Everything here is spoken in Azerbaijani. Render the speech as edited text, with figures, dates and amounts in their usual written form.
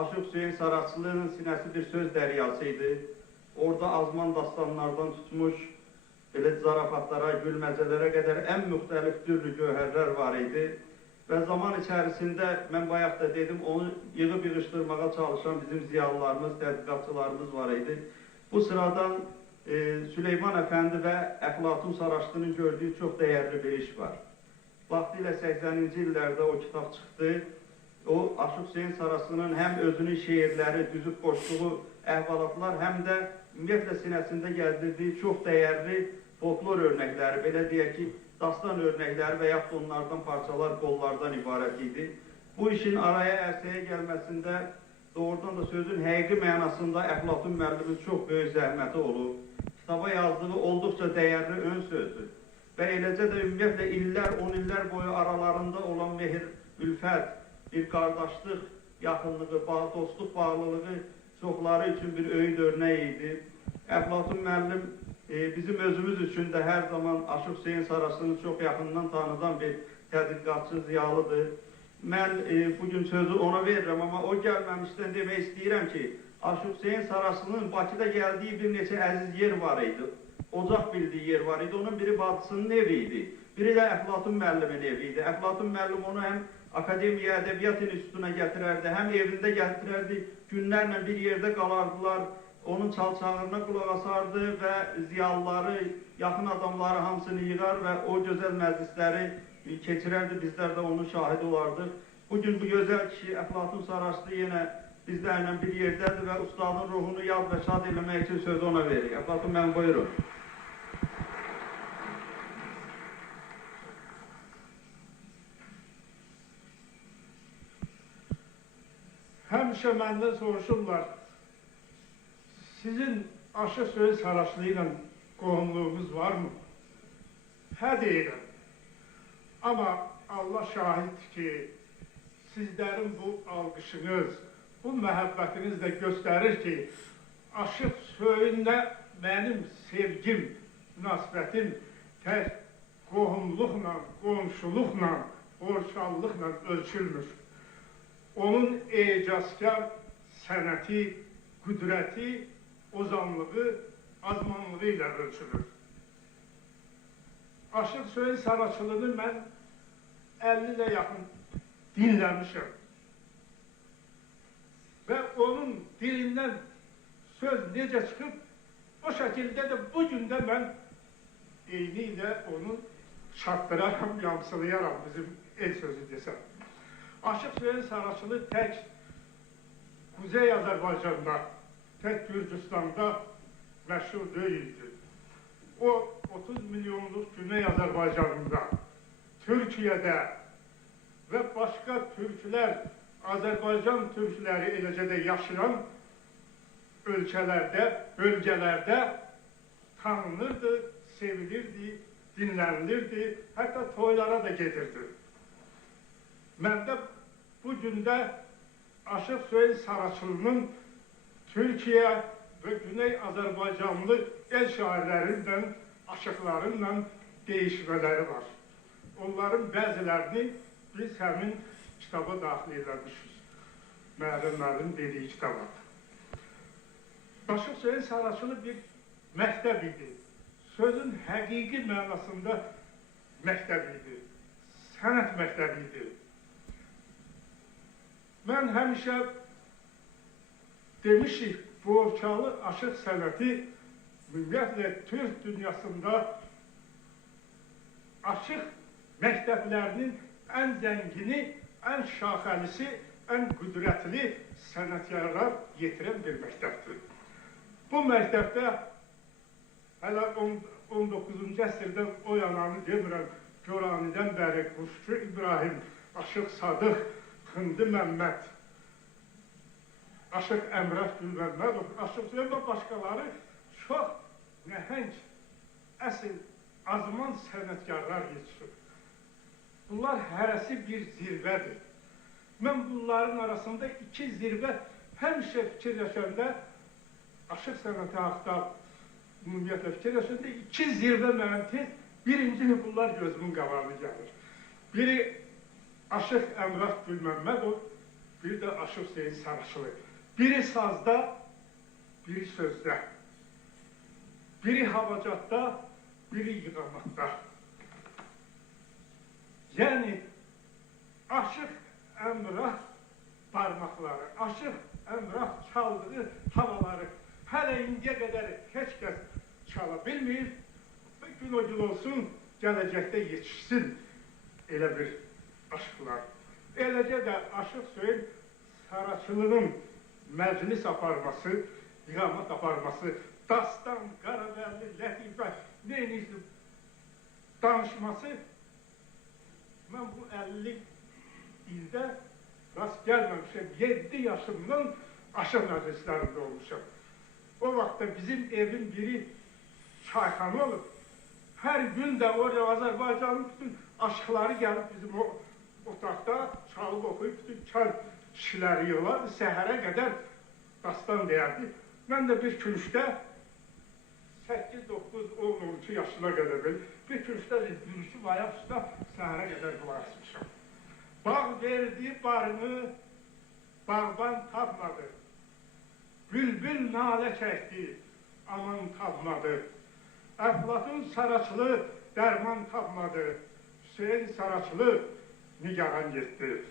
Aşıq Hüseyin Saraçlı'nın sinəsi bir söz dəryasıydı. Orada azman dastanlardan tutmuş, belə zarafatlara, gülməcələrə qədər ən müxtəlif türlü gövhərlər var idi. Və zaman içərisində, mən bayaq da dedim, onu yığıb yığışdırmağa çalışan bizim ziyalılarımız, tədqiqatçılarımız var idi. Bu sıradan Süleyman Əfəndi və Əflatun Saraçlı'nın gördüyü çox dəyərli bir iş var. Vaxtilə 80-ci illərdə o kitab çıxdı. O, Aşıq Hüseyin Saraçlı'nın həm özünün şeirləri, düzüb qoşduğu əhvalatlar, həm də ümumiyyətlə sinəsində gəldirdiyi çox dəyərli folklor örnəkləri, belə deyək ki, dastan örnəkləri və yaxud onlardan parçalar, qollardan ibarət idi. Bu işin araya ərsəyə gəlməsində doğrudan da sözün həqiqi mənasında Əflatun müəllimin çox böyük zəhməti olub. Kitaba yazdığı olduqca dəyərli ön sözdür. Və eləcə də ümumiyyətlə illər, 10 illər boyu aralarında olan mehir, ülfət, bir qardaşlıq yaxınlığı, dostluq bağlılığı çoxları üçün bir öyüd örnək idi. Əflatun müəllim bizim özümüz üçün də hər zaman Aşıq Hüseyin Saraçlı'nı çox yaxından tanıdan bir tədqiqatçı, ziyalıdır. Mən bugün sözü ona verirəm, amma o gəlməmişdən demək istəyirəm ki, Aşıq Hüseyin Saraçlı'nın Bakıda gəldiyi bir neçə əziz yer var idi. Ocaq bildiyi yer var idi. Onun biri bacısının evi idi. Biri də Əflatun müəllimin evi idi. Əflatun müəllim onu həm Akademiya Ədəbiyyat İnstitutuna gətirərdi, həm evində gətirərdi, günlərlə bir yerdə qalardılar, onun çal-çağırına qulaq asardı və ziyalıları, yaxın adamları hamısını yığar və o gözəl məclisləri keçirərdi, bizlər də onun şahidi olardıq. Bugün bu gözəl kişi Əflatun Saraçlı yenə bizlərlə bir yerdədir və ustadın ruhunu yad və şad eləmək üçün sözü ona verir. Əflatun mən buyurun. Həmişə məndən soruşurlar, sizin Aşıq Hüseyin Saraçlı ilə qohumluğunuz varmı? Hə deyirəm. Amma Allah şahiddir ki, sizlərin bu alqışınız, bu məhəbbətiniz də göstərir ki, Aşıq Hüseyinlə mənim sevgim, münasibətim tək qohumluqla, qonşuluqla, borçallıqla ölçülmür. Onun ecazkar sənəti, qüdrəti, ozanlığı, azmanlığı ilə ölçülür. Aşıq Hüseyin Saraçlını mən 50 ilə yaxın dinləmişəm. Və onun dilindən söz necə çıxıb, o şəkildə də bugün də mən eyni ilə onu çatdıraram, yamsılayaram bizim el sözü desəm. Aşıq Hüseyin Saraçlı tək Kuzey Azərbaycanda, tək Gürcüstanda məşhur deyildi. O 30 milyonluq Güney Azərbaycanında, Türkiyədə və başqa türklər, Azərbaycan türkləri eləcə də yaşayan ölkələrdə, bölgələrdə tanınırdı, sevilirdi, dinlənilirdi, hətta toylara da gedirdi. Mən də bu gündə Aşıq Hüseyin Saraçlı'nın Türkiyə və Güney Azərbaycanlı el şairlərindən, aşıqlarıyla deyişmələri var. Onların bəzilərini biz həmin kitaba daxil edilmişik. Müəllimlərin dediyi kitaba. Aşıq Hüseyin Saraçlı bir məktəb idi. Sözün həqiqi mənasında məktəb idi. Sənət məktəbi idi. Mən həmişə demişik, Borçalı aşıq sənəti ümumiyyətlə Türk dünyasında aşıq məktəblərinin ən zəngini, ən şaxəlisi, ən qüdrətli sənətkarlar yetirən bir məktəbdir. Bu məktəbdə hələ 19-cu əsrdən o yananı demirəm, Göranidən bəri Quşçu İbrahim, Aşıq Sadıq, Xındi Məmməd, Aşıq Əmrəf Gülməmmədov, Aşıq Hüseyin və başqaları çox nəhəng, əsl, azman sənətkarlar yetişir. Bunlar hərəsi bir zirvədir. Mən bunların arasında iki zirvə həmişə fikirləşəndə, aşıq sənəti haqda ümumiyyətlə fikirləşəndə iki zirvə mənim tez, birinci bunlar gözümün qabağına gəlir. Biri Aşıq Əmrəf Gülməmmədov, bir də Aşıq Hüseyin Saraçılı. Biri sazda, biri sözdə. Biri havacatda, biri yığamatda. Yəni, Aşıq Əmrah barmaqları, Aşıq Əmrah çaldığı havaları hələ indiyə qədər heç kəs çala bilmir. Gün o gün olsun, gələcəkdə yetişsin elə bir aşıqlar. Eləcə də Aşıq Hüseyin Saraçılının məclis aparması, iqamat aparması, dastan, qaravəlli, lətifə, neyinizdir danışması, mən bu 50 ildə rast gəlməmişəm, 7 yaşımdan aşıq məclislərində olmuşam. O vaxtda bizim evin biri çayxana olub, hər gün də oraya Azərbaycanın bütün aşıqları gəlib bizim o otaqda çalıb oxuyub, bütün kənd kişiləri yığılardı, səhərə qədər dastan deyərdi. Mən də bir küncdə 8, 9, 10, 12 yaşına qədər bir küncdə gülüşü ayaq üstə səhərə qədər qulaq asmışam. Bağ verdi barını, bağban tapmadı. Bülbül nalə çəkdi, aman tapmadı. Əflatun Saraçılı dərman tapmadı. Hüseyin Saraçılı nigaran getdi.